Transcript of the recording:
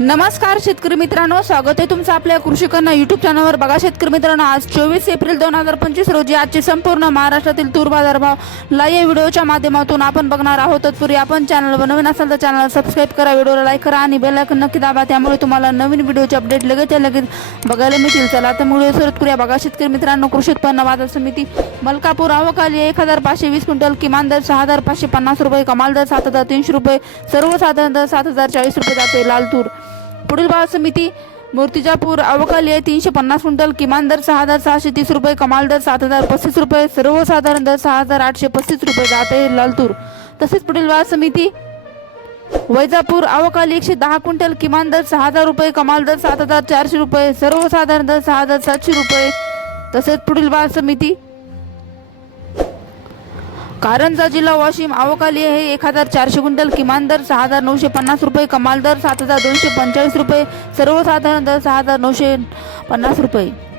नमस्कार शेतकरी मित्रांनो स्वागत आहे तुमचं आपल्या कृषिकांना युट्यूब चॅनलवर बघा शेतकरी मित्रांनो आज चोवीस एप्रिल दोन हजार पंचवीस रोजी आजचे संपूर्ण महाराष्ट्रातील तूर बाजारभाव लाईव्ह व्हिडिओच्या माध्यमातून आपण बघणार आहोत. तत्पूर्वी आपण चॅनल नवीन असाल तर चॅनल सबस्क्राईब करा व्हिडिओला लाईक करा आणि बेलायकन नक्की दाबा. त्यामुळे तुम्हाला नवीन व्हिडिओचे अपडेट लगेच लगेच बघायला मिळतील. चला तर व्हिडिओ सुरू करूया. बघा शेतकरी मित्रांनो कृषी उत्पन्न बाजार समिती मलकापूर अवकाली एक हजार पाचशे वीस क्विंटल किमान दर सहा हजार पाचशे पन्नास रुपये कमाल दर सात हजार तीनशे रुपये सर्वसाधारण दर सात हजार चाळीस रुपये जाते लाल तूर. पुढील भाव समिती मूर्तिजापूर अवकाली आहे. तीनशे पन्नास क्विंटल किमान दर सहा हजार सहाशे तीस रुपये कमाल दर सात हजार पस्तीस रुपये सर्वसाधारण दर सहा हजार आठशे पस्तीस रुपये जाते लालतूर. तसेच पुढील भाव समिती वैजापूर अवकाली एकशे दहा क्विंटल किमान दर सहा हजार रुपये कमाल दर सात हजार चारशे रुपये सर्वसाधारण दर सहा हजार सातशे रुपये. तसेच पुढील भाव समिती कारंजा जिल्हा वाशिम आवकाली आहे. एक हजार चारशे क्विंटल किमान दर सहा हजार नऊशे पन्नास रुपये. कमाल दर सात हजार दोनशे पंचेचाळीस रुपये. सर्वसाधारण दर सहा हजार नऊशे पन्नास रुपये.